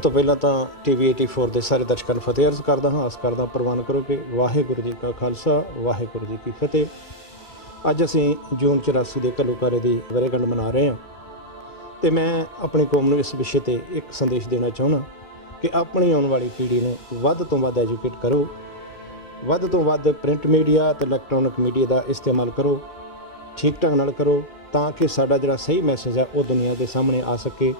ਤੋਂ ਪਹਿਲਾਂ ਤਾਂ TV 84 ਦੇ ਸਾਰੇ ਦਰਸ਼ਕਾਂ ਨੂੰ ਫਤਿਹ ਅਰਜ਼ ਕਰਦਾ ਹਾਂ। ਆਸ ਕਰਦਾ ਪ੍ਰਵਾਨ ਕਰੋ ਕਿ ਵਾਹਿਗੁਰੂ ਜੀ ਕਾ ਖਾਲਸਾ ਵਾਹਿਗੁਰੂ ਜੀ ਕੀ ਫਤਿਹ। ਅੱਜ ਅਸੀਂ ਜੂਨ 84 ਦੇ ਘੱਲੂਘਾਰੇ ਦੀ ਵਰ੍ਹੇਗੰਢ ਮਨਾ ਰਹੇ ਹਾਂ ਤੇ ਮੈਂ ਆਪਣੀ ਕੌਮ ਨੂੰ ਇਸ ਵਿਸ਼ੇ ਤੇ ਇੱਕ ਸੰਦੇਸ਼ ਦੇਣਾ ਚਾਹੁੰਦਾ ਕਿ ਆਪਣੀ ਆਉਣ ਵਾਲੀ ਪੀੜ੍ਹੀ ਨੂੰ ਵੱਧ ਤੋਂ ਵੱਧ ਐਜੂਕੇਟ ਕਰੋ, ਵੱਧ ਤੋਂ ਵੱਧ ਪ੍ਰਿੰਟ ਮੀਡੀਆ ਤੇ ਇਲੈਕਟ੍ਰੋਨਿਕ ਮੀਡੀਆ ਦਾ ਇਸਤੇਮਾਲ ਕਰੋ, ਠੀਕ ਢੰਗ ਨਾਲ ਕਰੋ ਤਾਂ ਕਿ ਸਾਡਾ ਜਿਹੜਾ ਸਹੀ ਮੈਸੇਜ ਹੈ ਉਹ ਦੁਨੀਆ ਦੇ ਸਾਹਮਣੇ ਆ ਸਕੇ।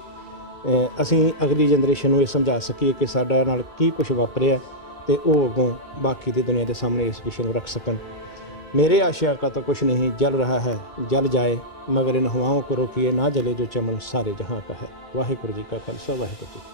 ਅਸੀਂ ਅਗਲੀ ਜਨਰੇਸ਼ਨ ਨੂੰ ਇਹ ਸਮਝਾ ਸਕੀਏ ਕਿ ਸਾਡੇ ਨਾਲ ਕੀ ਕੁਝ ਵਾਪਰਿਆ ਤੇ ਉਹ ਅੱਗੋਂ ਬਾਕੀ ਦੀ ਦੁਨੀਆ ਦੇ ਸਾਹਮਣੇ ਇਸ ਵਿਸ਼ੇ ਨੂੰ ਰੱਖ ਸਕਣ। मेरे आशिया का तो कुछ नहीं जल रहा है, जल जाए मगर इन हवाओं को रोकिए ना जले जो चमन सारे जहां का है। वाहिगुरू जी का खालसा वाहिगुरू जी।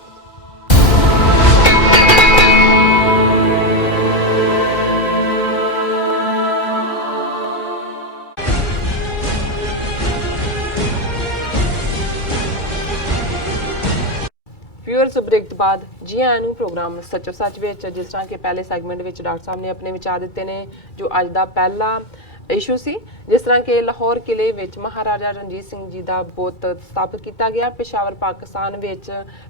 व्यूअर्स ब्रेक तो बाद जी आया नूं प्रोग्राम सचो सच विच जिस तरह के पहले सैगमेंट विच डॉक्टर साहब ने अपने विचार दिते ने जो अज दा पहला इशू सी जिस तरह के लाहौर किले विच महाराजा रणजीत सिंह जी दा बुत स्थापित किया गया। पेशावर पाकिस्तान विच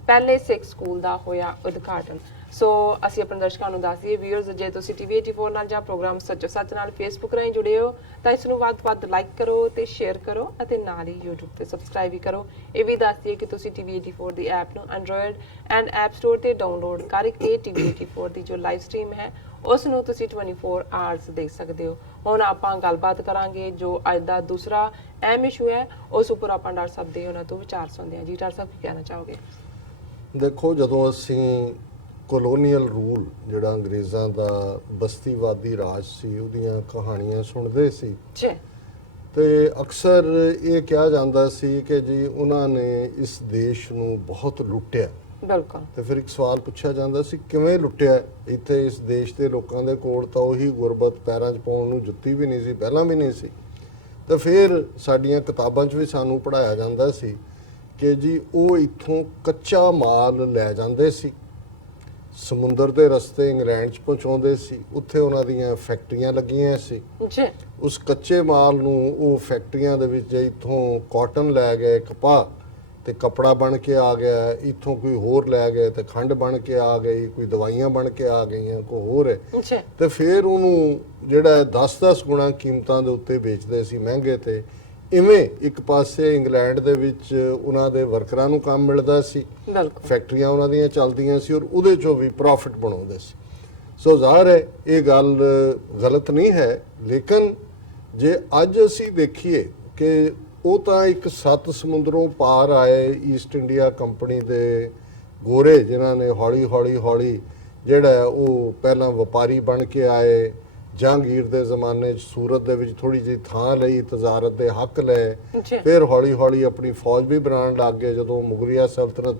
पहले सिख स्कूल दा होया उद्घाटन। सो ਅਸੀਂ ਆਪਣੇ ਦਰਸ਼ਕਾਂ ਨੂੰ ਦੱਸ ਦਈਏ ਵੀਅਰਸ ਜੇ ਤੁਸੀਂ TV 84 ਨਾਲ ਜਾਂ ਪ੍ਰੋਗਰਾਮ ਸੱਚੋ ਸੱਚ ਨਾਲ ਫੇਸਬੁੱਕ ਰਾਹੀਂ ਜੁੜੇ ਹੋ ਤਾਂ ਇਸ ਨੂੰ ਵੱਧ ਤੋਂ ਵੱਧ ਲਾਈਕ ਕਰੋ ਤੇ ਸ਼ੇਅਰ ਕਰੋ ਅਤੇ ਨਾਲ ਹੀ YouTube ਤੇ ਸਬਸਕ੍ਰਾਈਬ ਵੀ ਕਰੋ। ਇਹ ਵੀ ਦੱਸ ਦਈਏ ਕਿ ਤੁਸੀਂ TV 84 ਦੀ ਐਪ ਨੂੰ Android ਐਂਡ App Store ਤੇ ਡਾਊਨਲੋਡ ਕਰਕੇ TV 84 ਦੀ ਜੋ ਲਾਈਵ ਸਟ੍ਰੀਮ ਹੈ ਉਸ ਨੂੰ ਤੁਸੀਂ 24 ਆਵਰਸ ਦੇਖ ਸਕਦੇ ਹੋ। ਹੁਣ ਆਪਾਂ ਗੱਲਬਾਤ ਕਰਾਂਗੇ ਜੋ ਅੱਜ ਦਾ ਦੂਸਰਾ ਅਹਿਮ ਇਸ਼ੂ ਹੈ ਉਸ ਉੱਪਰ ਆਪਾਂ ਡਾਕਟਰ ਸਾਹਿਬ ਦੇ ਉਹਨਾਂ ਤੋਂ ਵਿਚਾਰ ਸੁਣਦੇ ਹਾਂ। ਜੀ ਡਾਕਟਰ ਸਾਹਿਬ ਕੀ ਕਹਿਣਾ ਚਾਹੋਗੇ? ਦੇਖੋ, ਜਦੋਂ ਅਸੀਂ ਕੋਲੋਨੀਅਲ ਰੂਲ ਜਿਹੜਾ ਅੰਗਰੇਜ਼ਾਂ ਦਾ ਬਸਤੀਵਾਦੀ ਰਾਜ ਸੀ ਉਹਦੀਆਂ ਕਹਾਣੀਆਂ ਸੁਣਦੇ ਸੀ ਤੇ ਅਕਸਰ ਇਹ ਕਿਹਾ ਜਾਂਦਾ ਸੀ ਕਿ ਜੀ ਉਹਨਾਂ ਨੇ ਇਸ ਦੇਸ਼ ਨੂੰ ਬਹੁਤ ਲੁੱਟਿਆ। ਬਿਲਕੁਲ। ਤੇ ਫਿਰ ਇੱਕ ਸਵਾਲ ਪੁੱਛਿਆ ਜਾਂਦਾ ਸੀ ਕਿਵੇਂ ਲੁੱਟਿਆ? ਇੱਥੇ ਇਸ ਦੇਸ਼ ਦੇ ਲੋਕਾਂ ਦੇ ਕੋਲ ਤਾਂ ਉਹੀ ਗੁਰਬਤ ਪੈਰਾਂ 'ਚ ਪਾਉਣ ਨੂੰ ਜੁੱਤੀ ਵੀ ਨਹੀਂ ਸੀ, ਪਹਿਲਾਂ ਵੀ ਨਹੀਂ ਸੀ। ਤਾਂ ਫਿਰ ਸਾਡੀਆਂ ਕਿਤਾਬਾਂ 'ਚ ਵੀ ਸਾਨੂੰ ਪੜ੍ਹਾਇਆ ਜਾਂਦਾ ਸੀ ਕਿ ਜੀ ਉਹ ਇੱਥੋਂ ਕੱਚਾ ਮਾਲ ਲੈ ਜਾਂਦੇ ਸੀ, ਸਮੁੰਦਰ ਦੇ ਰਸਤੇ ਇੰਗਲੈਂਡ 'ਚ ਪਹੁੰਚਾਉਂਦੇ ਸੀ। ਉੱਥੇ ਉਹਨਾਂ ਦੀਆਂ ਫੈਕਟਰੀਆਂ ਲੱਗੀਆਂ ਸੀ। ਉਸ ਕੱਚੇ ਮਾਲ ਨੂੰ ਉਹ ਫੈਕਟਰੀਆਂ ਦੇ ਵਿੱਚ ਇੱਥੋਂ ਕਾਟਨ ਲੈ ਗਏ, ਕਪਾਹ ਤੇ ਕਪੜਾ ਬਣ ਕੇ ਆ ਗਿਆ, ਇੱਥੋਂ ਕੋਈ ਹੋਰ ਲੈ ਗਏ ਤੇ ਖੰਡ ਬਣ ਕੇ ਆ ਗਈ, ਕੋਈ ਦਵਾਈਆਂ ਬਣ ਕੇ ਆ ਗਈਆਂ, ਕੋਈ ਹੋਰ ਹੈ। ਤੇ ਫਿਰ ਉਹਨੂੰ ਜਿਹੜਾ 10-10 ਗੁਣਾ ਕੀਮਤਾਂ ਦੇ ਉੱਤੇ ਵੇਚਦੇ ਸੀ, ਮਹਿੰਗੇ ਤੇ। ਇਵੇਂ ਇੱਕ ਪਾਸੇ ਇੰਗਲੈਂਡ ਦੇ ਵਿੱਚ ਉਹਨਾਂ ਦੇ ਵਰਕਰਾਂ ਨੂੰ ਕੰਮ ਮਿਲਦਾ ਸੀ, ਫੈਕਟਰੀਆਂ ਉਹਨਾਂ ਦੀਆਂ ਚੱਲਦੀਆਂ ਸੀ ਔਰ ਉਹਦੇ 'ਚੋਂ ਵੀ ਪ੍ਰੋਫਿਟ ਬਣਾਉਂਦੇ ਸੀ। ਸੋ ਜ਼ਾਹਰ ਹੈ ਇਹ ਗੱਲ ਗਲਤ ਨਹੀਂ ਹੈ, ਲੇਕਿਨ ਜੇ ਅੱਜ ਅਸੀਂ ਦੇਖੀਏ ਕਿ ਉਹ ਤਾਂ ਇੱਕ 7 ਸਮੁੰਦਰੋਂ ਪਾਰ ਆਏ ਈਸਟ ਇੰਡੀਆ ਕੰਪਨੀ ਦੇ ਗੋਰੇ ਜਿਨ੍ਹਾਂ ਨੇ ਹੌਲੀ ਜਿਹੜਾ ਉਹ ਪਹਿਲਾਂ ਵਪਾਰੀ ਬਣ ਕੇ ਆਏ, ਜਹਾਂਗੀਰ ਦੇ ਜ਼ਮਾਨੇ 'ਚ ਸੂਰਤ ਦੇ ਵਿੱਚ ਥੋੜੀ ਜਿਹੀ ਥਾਂ ਲਈ, ਤਜ਼ਾਰਤ ਦੇ ਹੱਕ ਲਏ, ਫਿਰ ਹੌਲੀ ਆਪਣੀ ਫੌਜ ਵੀ ਬਣਾਉਣ ਲੱਗ ਗਏ। ਜਦੋਂ ਮੁਗਲਿਆ ਸਲਤਨਤ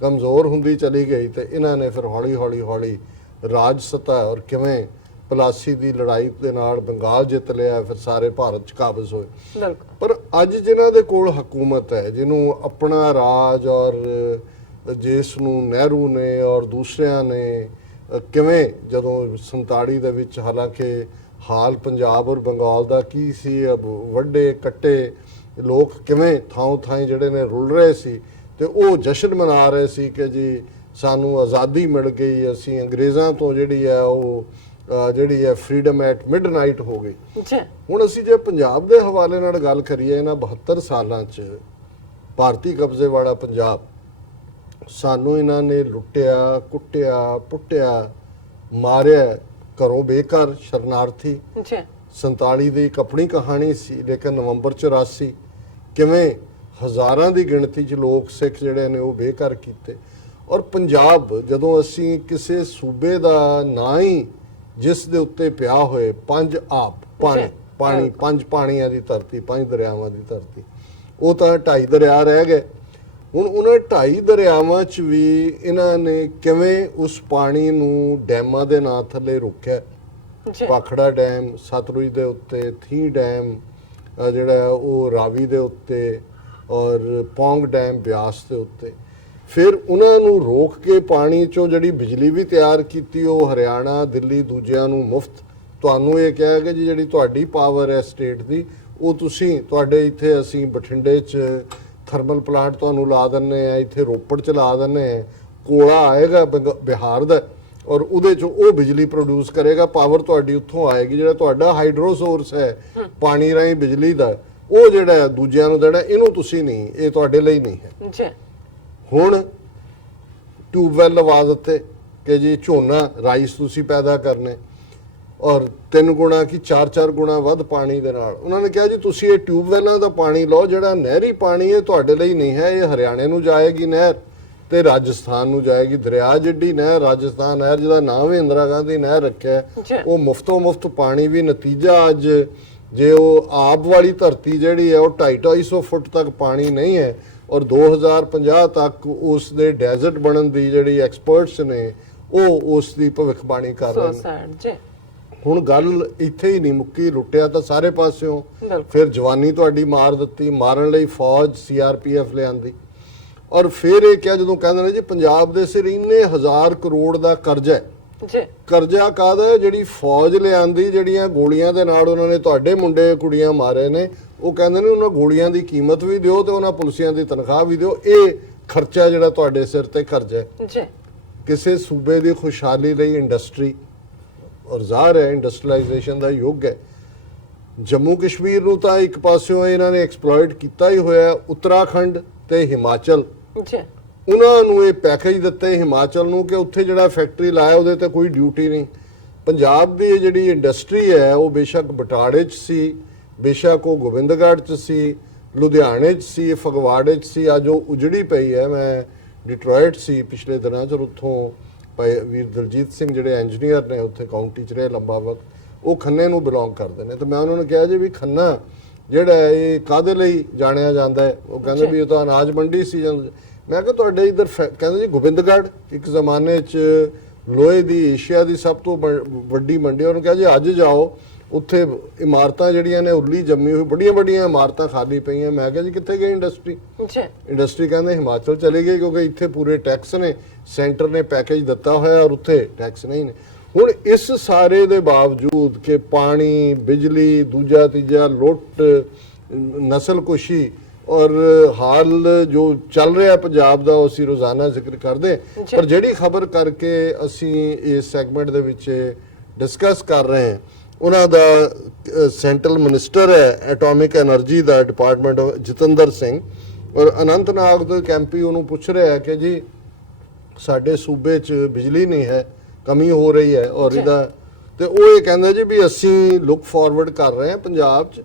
ਕਮਜ਼ੋਰ ਹੁੰਦੀ ਚਲੀ ਗਈ ਤੇ ਇਹਨਾਂ ਨੇ ਫਿਰ ਹੌਲੀ ਰਾਜ ਸੱਤਾ ਔਰ ਕਿਵੇਂ ਪਲਾਸੀ ਦੀ ਲੜਾਈ ਦੇ ਨਾਲ ਬੰਗਾਲ ਜਿੱਤ ਲਿਆ, ਫਿਰ ਸਾਰੇ ਭਾਰਤ 'ਚ ਕਾਬਜ਼ ਹੋਏ। ਪਰ ਅੱਜ ਜਿਨ੍ਹਾਂ ਦੇ ਕੋਲ ਹਕੂਮਤ ਹੈ, ਜਿਹਨੂੰ ਆਪਣਾ ਰਾਜ ਔਰ ਜਿਸ ਨੂੰ ਨਹਿਰੂ ਨੇ ਔਰ ਦੂਸਰਿਆਂ ਨੇ ਕਿਵੇਂ ਜਦੋਂ 47 ਦੇ ਵਿੱਚ ਹਾਲਾਂਕਿ ਹਾਲ ਪੰਜਾਬ ਔਰ ਬੰਗਾਲ ਦਾ ਕੀ ਸੀ, ਵੱਡੇ ਕੱਟੇ ਲੋਕ ਕਿਵੇਂ ਥਾਂ ਜਿਹੜੇ ਨੇ ਰੁਲ ਰਹੇ ਸੀ ਤੇ ਉਹ ਜਸ਼ਨ ਮਨਾ ਰਹੇ ਸੀ ਕਿ ਜੀ ਸਾਨੂੰ ਆਜ਼ਾਦੀ ਮਿਲ ਗਈ, ਅਸੀਂ ਅੰਗਰੇਜ਼ਾਂ ਤੋਂ ਜਿਹੜੀ ਹੈ ਫਰੀडम ਐਟ ਮਿਡਨਾਈਟ ਹੋ ਗਈ। ਹੁਣ ਅਸੀਂ ਜੇ ਪੰਜਾਬ ਦੇ ਹਵਾਲੇ ਨਾਲ ਗੱਲ ਕਰੀਏ, ਇਹਨਾਂ 72 ਸਾਲਾਂ 'ਚ ਭਾਰਤੀ ਕਬਜ਼ੇ ਵਾਲਾ ਪੰਜਾਬ ਸਾਨੂੰ ਇਹਨਾਂ ਨੇ ਲੁੱਟਿਆ, ਕੁੱਟਿਆ, ਪੁੱਟਿਆ, ਮਾਰਿਆ, ਘਰੋਂ ਬੇਘਰ ਸ਼ਰਨਾਰਥੀ। 47 ਦੀ ਇੱਕ ਆਪਣੀ ਕਹਾਣੀ ਸੀ, ਲੇਕਿਨ ਨਵੰਬਰ 84 ਕਿਵੇਂ ਹਜ਼ਾਰਾਂ ਦੀ ਗਿਣਤੀ 'ਚ ਲੋਕ ਸਿੱਖ ਜਿਹੜੇ ਨੇ ਉਹ ਬੇਘਰ ਕੀਤੇ। ਔਰ ਪੰਜਾਬ ਜਦੋਂ ਅਸੀਂ ਕਿਸੇ ਸੂਬੇ ਦਾ ਨਾਂ ਹੀ ਜਿਸ ਦੇ ਉੱਤੇ ਪਿਆ ਹੋਏ, 5 ਆਬ ਪਾਣੀ 5 ਪਾਣੀਆਂ ਦੀ ਧਰਤੀ, 5 ਦਰਿਆਵਾਂ ਦੀ ਧਰਤੀ, ਉਹ ਤਾਂ 2.5 ਦਰਿਆ ਰਹਿ ਗਏ। ਹੁਣ ਉਹਨਾਂ 2.5 ਦਰਿਆਵਾਂ 'ਚ ਵੀ ਇਹਨਾਂ ਨੇ ਕਿਵੇਂ ਉਸ ਪਾਣੀ ਨੂੰ ਡੈਮਾਂ ਦੇ ਨਾਂ ਥੱਲੇ ਰੋਕਿਆ। ਭਾਖੜਾ ਡੈਮ ਸਤਲੁਜ ਦੇ ਉੱਤੇ, ਥੀ ਡੈਮ ਜਿਹੜਾ ਉਹ ਰਾਵੀ ਦੇ ਉੱਤੇ ਔਰ ਪੌਂਗ ਡੈਮ ਬਿਆਸ ਦੇ ਉੱਤੇ। ਫਿਰ ਉਹਨਾਂ ਨੂੰ ਰੋਕ ਕੇ ਪਾਣੀ 'ਚੋਂ ਜਿਹੜੀ ਬਿਜਲੀ ਵੀ ਤਿਆਰ ਕੀਤੀ ਉਹ ਹਰਿਆਣਾ, ਦਿੱਲੀ ਦੂਜਿਆਂ ਨੂੰ ਮੁਫਤ। ਤੁਹਾਨੂੰ ਇਹ ਕਿਹਾ ਕਿ ਜੀ ਜਿਹੜੀ ਤੁਹਾਡੀ ਪਾਵਰ ਹੈ ਸਟੇਟ ਦੀ ਉਹ ਤੁਸੀਂ ਤੁਹਾਡੇ ਇੱਥੇ ਅਸੀਂ ਬਠਿੰਡੇ 'ਚ ਥਰਮਲ ਪਲਾਂਟ ਤੁਹਾਨੂੰ ਲਾ ਦਿੰਦੇ ਆ, ਇੱਥੇ ਰੋਪੜ 'ਚ ਲਾ ਦਿੰਦੇ ਆ, ਕੋਲਾ ਆਏਗਾ ਬਿਹਾਰ ਦਾ ਔਰ ਉਹਦੇ ਚੋਂ ਉਹ ਬਿਜਲੀ ਪ੍ਰੋਡਿਊਸ ਕਰੇਗਾ, ਪਾਵਰ ਤੁਹਾਡੀ ਉੱਥੋਂ ਆਏਗੀ। ਜਿਹੜਾ ਤੁਹਾਡਾ ਹਾਈਡਰੋ ਸੋਰਸ ਹੈ ਪਾਣੀ ਰਾਹੀਂ ਬਿਜਲੀ ਦਾ, ਉਹ ਜਿਹੜਾ ਦੂਜਿਆਂ ਨੂੰ ਦੇਣਾ, ਇਹਨੂੰ ਤੁਸੀਂ ਨਹੀਂ, ਇਹ ਤੁਹਾਡੇ ਲਈ ਨਹੀਂ ਹੈ ਜੀ। ਹੁਣ ਟਿਊਬਵੈਲ ਲਵਾ ਦਿੱਤੇ ਕਿ ਜੀ ਝੋਨਾ ਰਾਈਸ ਤੁਸੀਂ ਪੈਦਾ ਕਰਨੇ ਔਰ 3 ਗੁਣਾ ਕਿ 4 ਗੁਣਾ ਵੱਧ ਪਾਣੀ ਦੇ ਨਾਲ। ਉਹਨਾਂ ਨੇ ਕਿਹਾ ਜੀ ਤੁਸੀਂ ਇਹ ਟਿਊਬਵੈਲਾਂ ਦਾ ਪਾਣੀ ਲਓ, ਜਿਹੜਾ ਨਹਿਰੀ ਪਾਣੀ ਇਹ ਤੁਹਾਡੇ ਲਈ ਨਹੀਂ ਹੈ, ਇਹ ਹਰਿਆਣੇ ਨੂੰ ਜਾਏਗੀ ਨਹਿਰ ਤੇ ਰਾਜਸਥਾਨ ਨੂੰ ਜਾਏਗੀ। ਦਰਿਆ ਜਿੱਡੀ ਨਹਿਰ ਰਾਜਸਥਾਨ ਨਹਿਰ, ਜਿਹਦਾ ਨਾਮ ਹੀ ਇੰਦਰਾ ਗਾਂਧੀ ਨਹਿਰ ਰੱਖਿਆ, ਉਹ ਮੁਫਤੋਂ ਮੁਫਤ ਪਾਣੀ ਵੀ। ਨਤੀਜਾ ਅੱਜ ਜੇ ਉਹ ਆਬ ਵਾਲੀ ਧਰਤੀ ਜਿਹੜੀ ਹੈ ਉਹ 250-250 ਫੁੱਟ ਤੱਕ ਪਾਣੀ ਨਹੀਂ ਹੈ ਔਰ 2050 ਤੱਕ ਉਸ ਦੇ ਡੈਜ਼ਰਟ ਬਣਨ ਦੀ ਜਿਹੜੀ ਐਕਸਪਰਟਸ ਨੇ ਉਹ ਉਸ ਦੀ ਭਵਿੱਖਬਾਣੀ ਕਰ ਰਹੇ ਨੇ। ਹੁਣ ਗੱਲ ਇੱਥੇ ਹੀ ਨਹੀਂ ਮੁੱਕੀ, ਲੁੱਟਿਆ ਤਾਂ ਸਾਰੇ ਪਾਸਿਓਂ। ਫਿਰ ਜਵਾਨੀ ਤੁਹਾਡੀ ਮਾਰ ਦਿੱਤੀ, ਮਾਰਨ ਲਈ ਫੌਜ CRPF ਲਿਆਂਦੀ ਔਰ ਫਿਰ ਇਹ ਕਿਹਾ, ਜਦੋਂ ਕਹਿੰਦੇ ਨੇ ਜੀ ਪੰਜਾਬ ਦੇ ਸਿਰ ਇੰਨੇ 1000 ਕਰੋੜ ਦਾ ਕਰਜ਼ਾ ਹੈ। ਕਰਜ਼ਾ ਕਾਹਦਾ ਹੈ? ਜਿਹੜੀ ਫੌਜ ਲਿਆਂਦੀ, ਜਿਹੜੀਆਂ ਗੋਲੀਆਂ ਦੇ ਨਾਲ ਉਹਨਾਂ ਨੇ ਤੁਹਾਡੇ ਮੁੰਡੇ ਕੁੜੀਆਂ ਮਾਰੇ ਨੇ, ਉਹ ਕਹਿੰਦੇ ਨੇ ਉਹਨਾਂ ਗੋਲੀਆਂ ਦੀ ਕੀਮਤ ਵੀ ਦਿਓ ਤੇ ਉਹਨਾਂ ਪੁਲਿਸਿਆਂ ਦੀ ਤਨਖਾਹ ਵੀ ਦਿਓ। ਇਹ ਖਰਚਾ ਜਿਹੜਾ ਤੁਹਾਡੇ ਸਿਰ ਤੇ ਕਰਜ਼ਾ ਹੈ। ਕਿਸੇ ਸੂਬੇ ਦੀ ਖੁਸ਼ਹਾਲੀ ਲਈ ਇੰਡਸਟਰੀ ਔਰ ਜ਼ਾਹਰ ਹੈ ਇੰਡਸਟਰੀਲਾਈਜੇਸ਼ਨ ਦਾ ਯੁੱਗ ਹੈ। ਜੰਮੂ ਕਸ਼ਮੀਰ ਨੂੰ ਤਾਂ ਇੱਕ ਪਾਸਿਓਂ ਇਹਨਾਂ ਨੇ ਐਕਸਪਲੋਇਟ ਕੀਤਾ ਹੀ ਹੋਇਆ। ਉੱਤਰਾਖੰਡ ਤੇ ਹਿਮਾਚਲ, ਉਹਨਾਂ ਨੂੰ ਇਹ ਪੈਕੇਜ ਦਿੱਤੇ ਹਿਮਾਚਲ ਨੂੰ ਕਿ ਉੱਥੇ ਜਿਹੜਾ ਫੈਕਟਰੀ ਲਾਇਆ ਉਹਦੇ ਤੇ ਕੋਈ ਡਿਊਟੀ ਨਹੀਂ। ਪੰਜਾਬ ਦੀ ਜਿਹੜੀ ਇੰਡਸਟਰੀ ਹੈ ਉਹ ਬੇਸ਼ੱਕ ਬਟਾਲੇ 'ਚ ਸੀ, ਬੇਸ਼ੱਕ ਉਹ ਗੋਬਿੰਦਗੜ੍ਹ 'ਚ ਸੀ, ਲੁਧਿਆਣੇ 'ਚ ਸੀ, ਫਗਵਾੜੇ 'ਚ ਸੀ, ਅੱਜ ਉਹ ਉਜੜੀ ਪਈ ਹੈ। ਮੈਂ ਡਿਟਰੋਇਟ ਸੀ ਪਿਛਲੇ ਦਿਨਾਂ 'ਚ, ਉੱਥੋਂ ਵੀਰ ਦਲਜੀਤ ਸਿੰਘ ਜਿਹੜੇ ਇੰਜੀਨੀਅਰ ਨੇ ਉੱਥੇ ਕਾਉਂਟੀ 'ਚ ਰਹੇ ਲੰਬਾ ਵਕਤ, ਉਹ ਖੰਨੇ ਨੂੰ ਬਿਲੋਂਗ ਕਰਦੇ ਨੇ। ਤੇ ਮੈਂ ਉਹਨਾਂ ਨੂੰ ਕਿਹਾ ਜੀ ਵੀ ਖੰਨਾ ਜਿਹੜਾ ਇਹ ਕਾਹਦੇ ਲਈ ਜਾਣਿਆ ਜਾਂਦਾ ਹੈ? ਉਹ ਕਹਿੰਦੇ ਵੀ ਇਹ ਤਾਂ ਅਨਾਜ ਮੰਡੀ ਸੀ। ਮੈਂ ਕਿਹਾ ਤੁਹਾਡੇ ਇੱਧਰ ਕਹਿੰਦੇ ਜੀ ਗੋਬਿੰਦਗੜ੍ਹ ਇੱਕ ਜ਼ਮਾਨੇ 'ਚ ਲੋਹੇ ਦੀ ਏਸ਼ੀਆ ਦੀ ਸਭ ਤੋਂ ਵੱਡੀ ਮੰਡੀ। ਉਹਨੂੰ ਕਿਹਾ ਜੀ ਅੱਜ ਜਾਓ, ਉੱਥੇ ਇਮਾਰਤਾਂ ਜਿਹੜੀਆਂ ਨੇ ਉੱਲੀ ਜੰਮੀ ਹੋਈ, ਵੱਡੀਆਂ ਵੱਡੀਆਂ ਇਮਾਰਤਾਂ ਖਾਲੀ ਪਈਆਂ। ਮੈਂ ਕਿਹਾ ਜੀ ਕਿੱਥੇ ਗਈ ਇੰਡਸਟਰੀ? ਇੰਡਸਟਰੀ ਕਹਿੰਦੇ ਹਿਮਾਚਲ ਚਲੀ ਗਈ, ਕਿਉਂਕਿ ਇੱਥੇ ਪੂਰੇ ਟੈਕਸ ਨੇ, ਸੈਂਟਰ ਨੇ ਪੈਕੇਜ ਦਿੱਤਾ ਹੋਇਆ ਔਰ ਉੱਥੇ ਟੈਕਸ ਨਹੀਂ ਨੇ। ਹੁਣ ਇਸ ਸਾਰੇ ਦੇ ਬਾਵਜੂਦ ਕਿ ਪਾਣੀ, ਬਿਜਲੀ, ਦੂਜਾ ਤੀਜਾ ਲੁੱਟ, ਨਸਲਕੁਸ਼ੀ ਔਰ ਹਾਲ ਜੋ ਚੱਲ ਰਿਹਾ ਪੰਜਾਬ ਦਾ, ਅਸੀਂ ਰੋਜ਼ਾਨਾ ਜ਼ਿਕਰ ਕਰਦੇ, ਪਰ ਜਿਹੜੀ ਖਬਰ ਕਰਕੇ ਅਸੀਂ ਇਸ ਸੈਗਮੈਂਟ ਦੇ ਵਿੱਚ ਡਿਸਕਸ ਕਰ ਰਹੇ ਹਾਂ ਉਹਨਾਂ ਦਾ ਸੈਂਟਰਲ ਮਿਨਿਸਟਰ ਹੈ ਐਟੋਮਿਕ ਐਨਰਜੀ ਦਾ ਡਿਪਾਰਟਮੈਂਟ ਜਤਿੰਦਰ ਸਿੰਘ, ਔਰ ਅਨੰਤਨਾਗ ਦੇ ਕੈਂਪੀ ਉਹਨੂੰ ਪੁੱਛ ਰਿਹਾ ਕਿ ਜੀ ਸਾਡੇ ਸੂਬੇ 'ਚ ਬਿਜਲੀ ਨਹੀਂ ਹੈ, ਕਮੀ ਹੋ ਰਹੀ ਹੈ ਔਰ ਇਹਦਾ, ਤੇ ਉਹ ਇਹ ਕਹਿੰਦਾ ਜੀ ਵੀ ਅਸੀਂ ਲੁੱਕ ਫਾਰਵਰਡ ਕਰ ਰਹੇ ਹਾਂ ਪੰਜਾਬ 'ਚ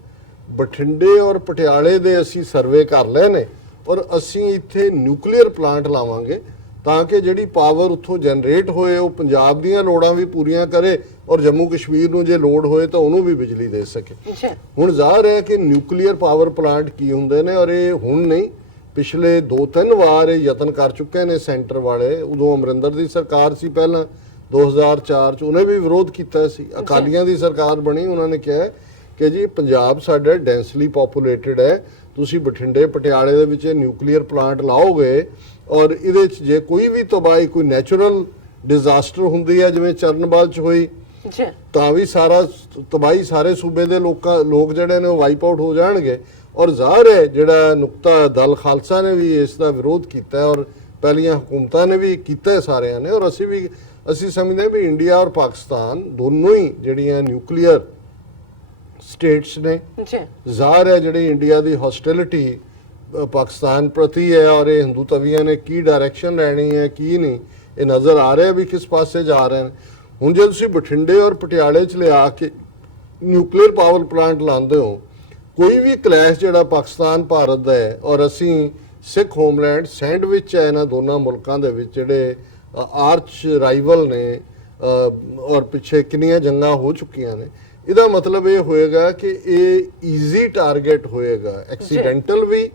ਬਠਿੰਡੇ ਔਰ ਪਟਿਆਲੇ ਦੇ ਅਸੀਂ ਸਰਵੇ ਕਰ ਲਏ ਨੇ ਔਰ ਅਸੀਂ ਇੱਥੇ ਨਿਊਕਲੀਅਰ ਪਲਾਂਟ ਲਾਵਾਂਗੇ ਤਾਂ ਕਿ ਜਿਹੜੀ ਪਾਵਰ ਉੱਥੋਂ ਜਨਰੇਟ ਹੋਏ ਉਹ ਪੰਜਾਬ ਦੀਆਂ ਲੋੜਾਂ ਵੀ ਪੂਰੀਆਂ ਕਰੇ ਔਰ ਜੰਮੂ ਕਸ਼ਮੀਰ ਨੂੰ ਜੇ ਲੋੜ ਹੋਏ ਤਾਂ ਉਹਨੂੰ ਵੀ ਬਿਜਲੀ ਦੇ ਸਕੇ। ਹੁਣ ਜ਼ਾਹਰ ਹੈ ਕਿ ਨਿਊਕਲੀਅਰ ਪਾਵਰ ਪਲਾਂਟ ਕੀ ਹੁੰਦੇ ਨੇ ਔਰ ਇਹ ਹੁਣ ਨਹੀਂ, ਪਿਛਲੇ 2-3 ਵਾਰ ਇਹ ਯਤਨ ਕਰ ਚੁੱਕੇ ਨੇ ਸੈਂਟਰ ਵਾਲੇ। ਉਦੋਂ ਅਮਰਿੰਦਰ ਦੀ ਸਰਕਾਰ ਸੀ ਪਹਿਲਾਂ 2004 ਚ, ਉਹਨੇ ਵੀ ਵਿਰੋਧ ਕੀਤਾ ਸੀ। ਅਕਾਲੀਆਂ ਦੀ ਸਰਕਾਰ ਬਣੀ, ਉਹਨਾਂ ਨੇ ਕਿਹਾ ਕਿ ਜੀ ਪੰਜਾਬ ਸਾਡਾ ਡੈਂਸਲੀ ਪੋਪੂਲੇਟਡ ਹੈ, ਤੁਸੀਂ ਬਠਿੰਡੇ ਪਟਿਆਲੇ ਦੇ ਵਿੱਚ ਨਿਊਕਲੀਅਰ ਪਲਾਂਟ ਲਾਓਗੇ ਔਰ ਇਹਦੇ 'ਚ ਜੇ ਕੋਈ ਵੀ ਤਬਾਹੀ, ਕੋਈ ਨੈਚੁਰਲ ਡਿਜ਼ਾਸਟਰ ਹੁੰਦੀ ਹੈ ਜਿਵੇਂ ਚਰਨਬਾਲ 'ਚ ਹੋਈ, ਤਾਂ ਵੀ ਸਾਰਾ ਤਬਾਹੀ ਸਾਰੇ ਸੂਬੇ ਦੇ ਲੋਕ ਜਿਹੜੇ ਨੇ ਉਹ ਵਾਈਪ ਆਊਟ ਹੋ ਜਾਣਗੇ। ਔਰ ਜ਼ਾਹਰ ਹੈ ਜਿਹੜਾ ਨੁਕਤਾ ਦਲ ਖਾਲਸਾ ਨੇ ਵੀ ਇਸ ਦਾ ਵਿਰੋਧ ਕੀਤਾ ਔਰ ਪਹਿਲੀਆਂ ਹਕੂਮਤਾਂ ਨੇ ਵੀ ਕੀਤਾ ਸਾਰਿਆਂ ਨੇ, ਔਰ ਅਸੀਂ ਸਮਝਦੇ ਹਾਂ ਵੀ ਇੰਡੀਆ ਔਰ ਪਾਕਿਸਤਾਨ ਦੋਨੋਂ ਹੀ ਜਿਹੜੀਆਂ ਨਿਊਕਲੀਅਰ ਸਟੇਟਸ ਨੇ। ਜ਼ਾਹਰ ਹੈ ਜਿਹੜੀ ਇੰਡੀਆ ਦੀ ਹੌਸਟੈਲਿਟੀ ਪਾਕਿਸਤਾਨ ਪ੍ਰਤੀ ਹੈ ਔਰ ਇਹ ਹਿੰਦੂ ਤਵੀਆਂ ਨੇ ਕੀ ਡਾਇਰੈਕਸ਼ਨ ਲੈਣੀ ਹੈ ਕੀ ਨਹੀਂ, ਇਹ ਨਜ਼ਰ ਆ ਰਿਹਾ ਵੀ ਕਿਸ ਪਾਸੇ ਜਾ ਰਹੇ ਨੇ। ਹੁਣ ਜੇ ਤੁਸੀਂ ਬਠਿੰਡੇ ਔਰ ਪਟਿਆਲੇ 'ਚ ਲਿਆ ਕੇ ਨਿਊਕਲੀਅਰ ਪਾਵਰ ਪਲਾਂਟ ਲਾਉਂਦੇ ਹੋ, ਕੋਈ ਵੀ ਕਲੈਸ਼ ਜਿਹੜਾ ਪਾਕਿਸਤਾਨ ਭਾਰਤ ਦਾ ਹੈ ਔਰ ਅਸੀਂ ਸਿੱਖ ਹੋਮਲੈਂਡ ਸੈਂਡਵਿਚ ਹੈ ਇਹਨਾਂ ਦੋਨਾਂ ਮੁਲਕਾਂ ਦੇ ਵਿੱਚ ਜਿਹੜੇ ਆਰਚ ਰਾਈਵਲ ਨੇ ਔਰ ਪਿੱਛੇ ਕਿੰਨੀਆਂ ਜੰਗਾਂ ਹੋ ਚੁੱਕੀਆਂ ਨੇ, ਇਹਦਾ ਮਤਲਬ ਇਹ ਹੋਏਗਾ ਕਿ ਇਹ ਈਜ਼ੀ ਟਾਰਗੇਟ ਹੋਏਗਾ, ਐਕਸੀਡੈਂਟਲ ਵੀ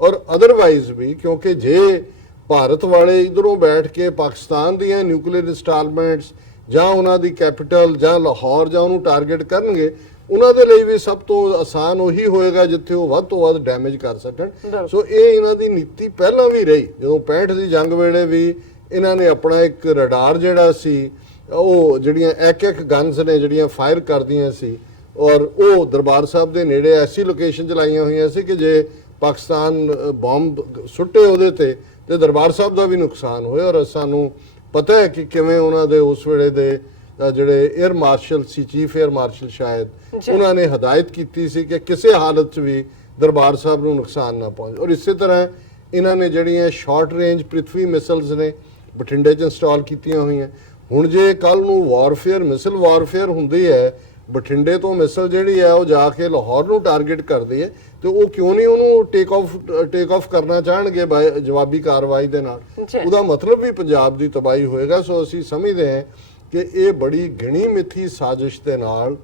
ਔਰ ਅਦਰਵਾਈਜ਼ ਵੀ, ਕਿਉਂਕਿ ਜੇ ਭਾਰਤ ਵਾਲੇ ਇਧਰੋਂ ਬੈਠ ਕੇ ਪਾਕਿਸਤਾਨ ਦੀਆਂ ਨਿਊਕਲੀਅਰ ਇੰਸਟਾਲਮੈਂਟਸ ਜਾਂ ਉਹਨਾਂ ਦੀ ਕੈਪੀਟਲ ਜਾਂ ਲਾਹੌਰ ਜਾਂ ਉਹਨੂੰ ਟਾਰਗੇਟ ਕਰਨਗੇ, ਉਹਨਾਂ ਦੇ ਲਈ ਵੀ ਸਭ ਤੋਂ ਆਸਾਨ ਉਹੀ ਹੋਏਗਾ ਜਿੱਥੇ ਉਹ ਵੱਧ ਤੋਂ ਵੱਧ ਡੈਮੇਜ ਕਰ ਸਕਣ। ਸੋ ਇਹ ਇਹਨਾਂ ਦੀ ਨੀਤੀ ਪਹਿਲਾਂ ਵੀ ਰਹੀ, ਜਦੋਂ 65 ਦੀ ਜੰਗ ਵੇਲੇ ਵੀ ਇਹਨਾਂ ਨੇ ਆਪਣਾ ਇੱਕ ਰਡਾਰ ਜਿਹੜਾ ਸੀ, ਉਹ ਜਿਹੜੀਆਂ ਇੱਕ ਗਨਸ ਨੇ ਜਿਹੜੀਆਂ ਫਾਇਰ ਕਰਦੀਆਂ ਸੀ ਔਰ ਉਹ ਦਰਬਾਰ ਸਾਹਿਬ ਦੇ ਨੇੜੇ ਐਸੀ ਲੋਕੇਸ਼ਨ 'ਚ ਲਾਈਆਂ ਹੋਈਆਂ ਸੀ ਕਿ ਜੇ ਪਾਕਿਸਤਾਨ ਬੰਬ ਸੁੱਟੇ ਉਹਦੇ ਤੇ ਦਰਬਾਰ ਸਾਹਿਬ ਦਾ ਵੀ ਨੁਕਸਾਨ ਹੋਇਆ। ਔਰ ਸਾਨੂੰ ਪਤਾ ਹੈ ਕਿ ਕਿਵੇਂ ਉਹਨਾਂ ਦੇ ਉਸ ਵੇਲੇ ਦੇ ਜਿਹੜੇ 에ਅਰ ਮਾਰਸ਼ਲ ਸੀ, ਚੀਫ 에ਅਰ ਮਾਰਸ਼ਲ ਸ਼ਾਇਦ, ਉਹਨਾਂ ਨੇ ਹਦਾਇਤ ਕੀਤੀ ਸੀ ਕਿ ਕਿਸੇ ਹਾਲਤ 'ਚ ਵੀ ਦਰਬਾਰ ਸਾਹਿਬ ਨੂੰ ਨੁਕਸਾਨ ਨਾ ਪਹੁੰਚੇ। ਔਰ ਇਸੇ ਤਰ੍ਹਾਂ ਇਹਨਾਂ ਨੇ ਜਿਹੜੀਆਂ ਸ਼ਾਰਟ ਰੇਂਜ ਪ੍ਰਿਥਵੀ ਮਿਸਲਸ ਨੇ ਬਠਿੰਡੇ 'ਚ ਇੰਸਟਾਲ ਕੀਤੀਆਂ ਹੋਈਆਂ। ਹੁਣ ਜੇ ਕੱਲ ਨੂੰ ਵਾਰਫੇਅਰ, ਮਿਸਲ ਵਾਰਫੇਅਰ ਹੁੰਦੀ ਹੈ, ਬਠਿੰਡੇ ਤੋਂ ਮਿਸਲ ਜਿਹੜੀ ਹੈ ਉਹ ਜਾ ਕੇ ਲਾਹੌਰ ਨੂੰ ਟਾਰਗੇਟ ਕਰਦੀ ਹੈ, ਤੇ ਉਹ ਕਿਉਂ ਨਹੀਂ ਉਹਨੂੰ ਟੇਕ ਆਫ ਕਰਨਾ ਚਾਹਣਗੇ ਜਵਾਬੀ ਕਾਰਵਾਈ ਦੇ ਨਾਲ? ਉਹਦਾ ਮਤਲਬ ਵੀ ਪੰਜਾਬ ਦੀ ਤਬਾਹੀ ਹੋਏਗਾ। ਸੋ ਅਸੀਂ ਸਮਝਦੇ ਹਾਂ ਕਿ ਇਹ ਬੜੀ ਗਿਣੀ ਮਿੱਥੀ ਸਾਜ਼ਿਸ਼ ਦੇ ਨਾਲ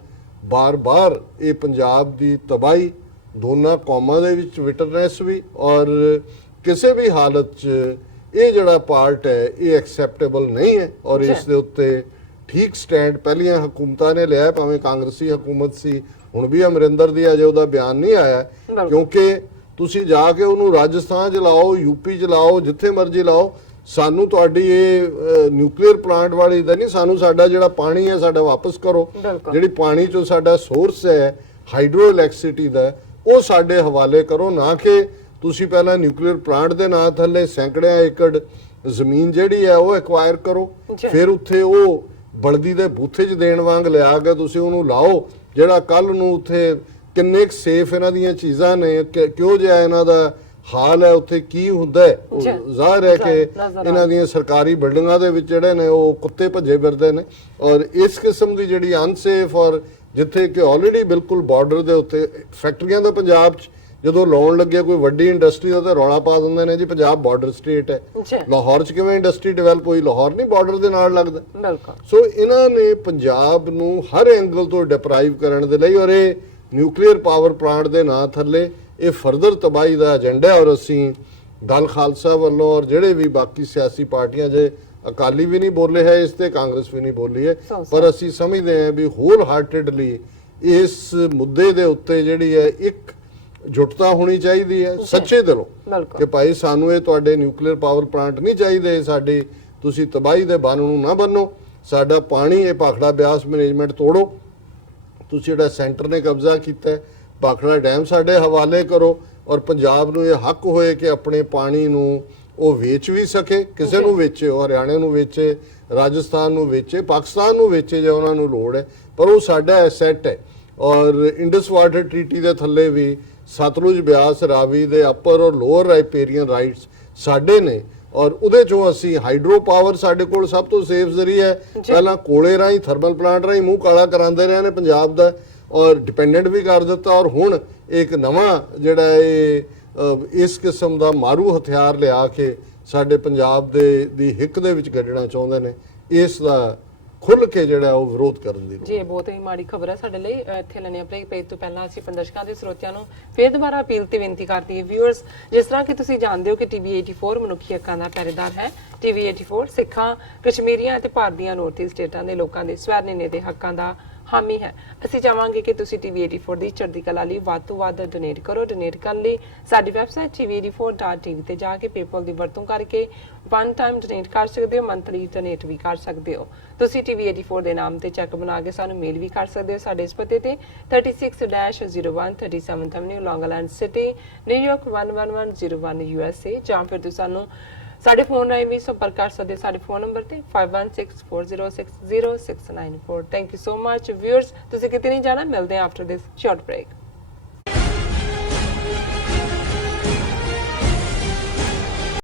ਬਾਰ-ਬਾਰ ਇਹ ਪੰਜਾਬ ਦੀ ਤਬਾਹੀ, ਦੋਨਾਂ ਕੌਮਾਂ ਦੇ ਵਿੱਚ ਵਿਟਰਨੈਸ ਵੀ, ਔਰ ਕਿਸੇ ਵੀ ਹਾਲਤ 'ਚ ਇਹ ਜਿਹੜਾ ਪਾਰਟ ਹੈ ਇਹ ਐਕਸੈਪਟੇਬਲ ਨਹੀਂ ਹੈ। ਔਰ ਇਸ ਦੇ ਉੱਤੇ ਠੀਕ ਸਟੈਂਡ ਪਹਿਲੀਆਂ ਹਕੂਮਤਾਂ ਨੇ ਲਿਆ, ਭਾਵੇਂ ਕਾਂਗਰਸੀ ਹਕੂਮਤ ਸੀ, ਹੁਣ ਵੀ ਅਮਰਿੰਦਰ ਦੀ ਅਜੇ ਉਹਦਾ ਬਿਆਨ ਨਹੀਂ ਆਇਆ, ਕਿਉਂਕਿ ਤੁਸੀਂ ਜਾ ਕੇ ਉਹਨੂੰ ਰਾਜਸਥਾਨ 'ਚ ਲਾਓ, ਯੂਪੀ 'ਚ ਲਾਓ, ਜਿੱਥੇ ਮਰਜ਼ੀ ਲਾਓ, ਸਾਨੂੰ ਤੁਹਾਡੀ ਇਹ ਨਿਊਕਲੀਅਰ ਪਲਾਂਟ ਵਾਲੀ ਦਾ ਨਹੀਂ, ਸਾਨੂੰ ਸਾਡਾ ਜਿਹੜਾ ਪਾਣੀ ਹੈ ਸਾਡਾ ਵਾਪਸ ਕਰੋ। ਜਿਹੜੀ ਪਾਣੀ 'ਚੋਂ ਸਾਡਾ ਸੋਰਸ ਹੈ ਹਾਈਡਰੋ ਇਲੈਕਟ੍ਰਿਸਿਟੀ ਦਾ, ਉਹ ਸਾਡੇ ਹਵਾਲੇ ਕਰੋ, ਨਾ ਕਿ ਤੁਸੀਂ ਪਹਿਲਾਂ ਨਿਊਕਲੀਅਰ ਪਲਾਂਟ ਦੇ ਨਾਂ ਥੱਲੇ ਸੈਂਕੜਿਆਂ ਏਕੜ ਜ਼ਮੀਨ ਜਿਹੜੀ ਹੈ ਉਹ ਐਕਵਾਇਰ ਕਰੋ, ਫਿਰ ਉੱਥੇ ਉਹ ਬਲਦੀ ਦੇ ਬੂਥੇ 'ਚ ਦੇਣ ਵਾਂਗ ਲਿਆ ਕੇ ਤੁਸੀਂ ਉਹਨੂੰ ਲਾਓ, ਜਿਹੜਾ ਕੱਲ ਨੂੰ ਉੱਥੇ ਕਿੰਨੇ ਕੁ ਸੇਫ ਇਹਨਾਂ ਦੀਆਂ ਚੀਜ਼ਾਂ ਨੇ, ਕਿਉਂ ਜਿਹਾ ਇਹਨਾਂ ਦਾ ਹਾਲ ਹੈ, ਉੱਥੇ ਕੀ ਹੁੰਦਾ ਹੈ। ਜ਼ਾਹਿਰ ਹੈ ਕਿ ਇਹਨਾਂ ਦੀਆਂ ਸਰਕਾਰੀ ਬਿਲਡਿੰਗਾਂ ਦੇ ਵਿੱਚ ਜਿਹੜੇ ਨੇ ਉਹ ਕੁੱਤੇ ਭੱਜੇ ਫਿਰਦੇ ਨੇ। ਔਰ ਇਸ ਕਿਸਮ ਦੀ ਜਿਹੜੀ ਅਨਸੇਫ, ਔਰ ਜਿੱਥੇ ਕਿ ਆਲਰੇਡੀ ਬਿਲਕੁਲ ਬਾਰਡਰ ਦੇ ਉੱਤੇ ਫੈਕਟਰੀਆਂ ਦਾ ਪੰਜਾਬ 'ਚ ਜਦੋਂ ਲਾਉਣ ਲੱਗੇ ਕੋਈ ਵੱਡੀ ਇੰਡਸਟਰੀ ਦਾ ਤਾਂ ਰੌਲਾ ਪਾ ਦਿੰਦੇ ਨੇ ਜੀ ਪੰਜਾਬ ਬਾਰਡਰ ਸਟੇਟ ਹੈ। ਲਾਹੌਰ 'ਚ ਕਿਵੇਂ ਇੰਡਸਟਰੀ ਡਿਵੈਲਪ ਹੋਈ? ਲਾਹੌਰ ਨਹੀਂ ਬਾਰਡਰ ਦੇ ਨਾਲ ਲੱਗਦਾ। ਸੋ ਇਹਨਾਂ ਨੇ ਪੰਜਾਬ ਨੂੰ ਹਰ ਐਂਗਲ ਤੋਂ ਡਿਪਰਾਈਵ ਕਰਨ ਦੇ ਲਈ, ਔਰ ਇਹ ਨਿਊਕਲੀਅਰ ਪਾਵਰ ਪਲਾਂਟ ਦੇ ਨਾਂ ਥੱਲੇ ਇਹ ਫਰਦਰ ਤਬਾਹੀ ਦਾ ਏਜੰਡਾ ਹੈ। ਔਰ ਅਸੀਂ ਦਲ ਖਾਲਸਾ ਵੱਲੋਂ ਔਰ ਜਿਹੜੇ ਵੀ ਬਾਕੀ ਸਿਆਸੀ ਪਾਰਟੀਆਂ, ਜੇ ਅਕਾਲੀ ਵੀ ਨਹੀਂ ਬੋਲੇ ਹੈ ਇਸ ਤੇ, ਕਾਂਗਰਸ ਵੀ ਨਹੀਂ ਬੋਲੀ ਹੈ, ਪਰ ਅਸੀਂ ਸਮਝਦੇ ਹਾਂ ਵੀ ਹੋਲ ਹਾਰਟਿਡਲੀ ਇਸ ਮੁੱਦੇ ਦੇ ਉੱਤੇ ਜਿਹੜੀ ਹੈ ਇੱਕ ਜੁਟਤਾ ਹੋਣੀ ਚਾਹੀਦੀ ਹੈ ਸੱਚੇ ਦਿਲੋਂ, ਕਿ ਭਾਈ ਸਾਨੂੰ ਇਹ ਤੁਹਾਡੇ ਨਿਊਕਲੀਅਰ ਪਾਵਰ ਪਲਾਂਟ ਨਹੀਂ ਚਾਹੀਦੇ, ਸਾਡੀ ਤੁਸੀਂ ਤਬਾਹੀ ਦੇ ਬੰਨ ਨੂੰ ਨਾ ਬੰਨੋ, ਸਾਡਾ ਪਾਣੀ ਇਹ ਭਾਖੜਾ ਬਿਆਸ ਮੈਨੇਜਮੈਂਟ ਤੋੜੋ, ਤੁਸੀਂ ਜਿਹੜਾ ਸੈਂਟਰ ਨੇ ਕਬਜ਼ਾ ਕੀਤਾ ਹੈ ਭਾਖੜਾ ਡੈਮ ਸਾਡੇ ਹਵਾਲੇ ਕਰੋ, ਔਰ ਪੰਜਾਬ ਨੂੰ ਇਹ ਹੱਕ ਹੋਏ ਕਿ ਆਪਣੇ ਪਾਣੀ ਨੂੰ ਉਹ ਵੇਚ ਵੀ ਸਕੇ, ਕਿਸੇ ਨੂੰ ਵੇਚੇ, ਹਰਿਆਣੇ ਨੂੰ ਵੇਚੇ, ਰਾਜਸਥਾਨ ਨੂੰ ਵੇਚੇ, ਪਾਕਿਸਤਾਨ ਨੂੰ ਵੇਚੇ ਜੇ ਉਹਨਾਂ ਨੂੰ ਲੋੜ ਹੈ, ਪਰ ਉਹ ਸਾਡਾ ਐਸੈਟ ਹੈ। ਔਰ ਇੰਡਸ ਵਾਟਰ ਟ੍ਰੀਟੀ ਦੇ ਥੱਲੇ ਵੀ ਸਤਲੁਜ, ਬਿਆਸ, ਰਾਵੀ ਦੇ ਅਪਰ ਔਰ ਲੋਅਰ ਰਾਈਪੇਰੀਅਨ ਰਾਈਟਸ ਸਾਡੇ ਨੇ, ਔਰ ਉਹਦੇ ਚੋਂ ਅਸੀਂ ਹਾਈਡਰੋ ਪਾਵਰ ਸਾਡੇ ਕੋਲ ਸਭ ਤੋਂ ਸੇਫ ਜ਼ਰੀਆ ਹੈ। ਪਹਿਲਾਂ ਕੋਲੇ ਰਾਹੀਂ, ਥਰਮਲ ਪਲਾਂਟ ਰਾਹੀਂ ਮੂੰਹ ਕਾਲਾ ਕਰਾਉਂਦੇ ਰਹੇ ਨੇ ਪੰਜਾਬ ਦਾ, ਔਰ ਡਿਪੈਂਡੈਂਟ ਵੀ ਕਰ ਦਿੱਤਾ, ਔਰ ਹੁਣ ਇੱਕ ਨਵਾਂ ਜਿਹੜਾ ਇਹ ਇਸ ਕਿਸਮ ਦਾ ਮਾਰੂ ਹਥਿਆਰ ਲਿਆ ਕੇ ਸਾਡੇ ਪੰਜਾਬ ਦੀ ਹਿੱਕ ਦੇ ਵਿੱਚ ਗੱਡਣਾ ਚਾਹੁੰਦੇ ਨੇ। ਇਸ ਦਾ ਖੁੱਲ ਕੇ ਜਿਹੜਾ ਉਹ ਵਿਰੋਧ ਕਰਨ ਦੀ ਜੀ ਬਹੁਤ ਹੀ ਮਾੜੀ ਖਬਰ ਹੈ ਸਾਡੇ ਲਈ। ਇੱਥੇ ਲੈਣੇ ਆਪਣੇ ਪੇਜ ਤੋਂ ਪਹਿਲਾਂ ਅਸੀਂ ਦਰਸ਼ਕਾਂ ਦੇ ਸਰੋਤਿਆਂ ਨੂੰ ਫੇਰ ਦੁਬਾਰਾ ਅਪੀਲ ਤੇ ਬੇਨਤੀ ਕਰਦੀ ਹੈ ਵਿਊਅਰਸ, ਜਿਸ ਤਰ੍ਹਾਂ ਕਿ ਤੁਸੀਂ ਜਾਣਦੇ ਹੋ ਕਿ ਟੀਵੀ 84 ਮਨੁੱਖੀ ਹੱਕਾਂ ਦਾ ਪਹਿਰੇਦਾਰ ਹੈ। ਟੀਵੀ 84 ਸਿੱਖਾਂ, ਕਸ਼ਮੀਰੀਆਂ ਅਤੇ ਭਾਰਤੀਆਂ ਨੌਰਥ ਈਸਟ ਸਟੇਟਾਂ ਦੇ ਲੋਕਾਂ ਦੇ ਸਵੈਰਨਿਨੇ ਦੇ ਹੱਕਾਂ ਦਾ ਹਾਮੀ ਹੈ। ਅਸੀਂ ਚਾਹਾਂਗੇ ਕਿ ਤੁਸੀਂ ਟੀਵੀ 84 ਦੀ ਚੜ੍ਹਦੀ ਕਲਾ ਲਈ ਵੱਧ ਤੋਂ ਵੱਧ ਡੋਨੇਟ ਕਰੋ। ਡੋਨੇਟ ਕਰਨ ਲਈ ਸਾਡੀ ਵੈਬਸਾਈਟ tv84.tv ਤੇ ਜਾ ਕੇ ਪੇਪਲ ਦੀ ਵਰਤੋਂ ਕਰਕੇ ਵਨ ਟਾਈਮ ਡੋਨੇਟ ਕਰ ਸਕਦੇ ਹੋ, ਮੰਥਲੀ ਡੋਨੇਟ ਵੀ ਕਰ ਸਕਦੇ ਹੋ। ਤੁਸੀਂ ਟੀਵੀ 84 ਦੇ ਨਾਮ ਤੇ ਚੈੱਕ ਬਣਾ ਕੇ ਸਾਨੂੰ ਮੇਲ ਵੀ ਕਰ ਸਕਦੇ ਹੋ ਸਾਡੇ ਇਸ ਪਤੇ ਤੇ 36-01 37 ਐਵਨਿਊ, ਲੌਂਗ ਆਈਲੈਂਡ ਸਿਟੀ, ਨਿਊਯਾਰਕ 11101 USA, ਜਾਂ ਫਿਰ ਤੁਸੀਂ ਸਾਨੂੰ ਸਾਡੇ ਫੋਨ ਰਾਹੀਂ ਵੀ ਸੰਪਰਕ ਕਰ ਸਕਦੇ ਹੋ ਸਾਡੇ ਫੋਨ ਨੰਬਰ ਤੇ 5164060694। Thank you so much viewers, ਤੁਸੀਂ ਕਿਤੇ ਨਹੀਂ ਜਾਣਾ, ਮਿਲਦੇ ਹਾਂ ਆਫਟਰ ਦਿਸ ਸ਼ਾਰਟ ਬ੍ਰੇਕ।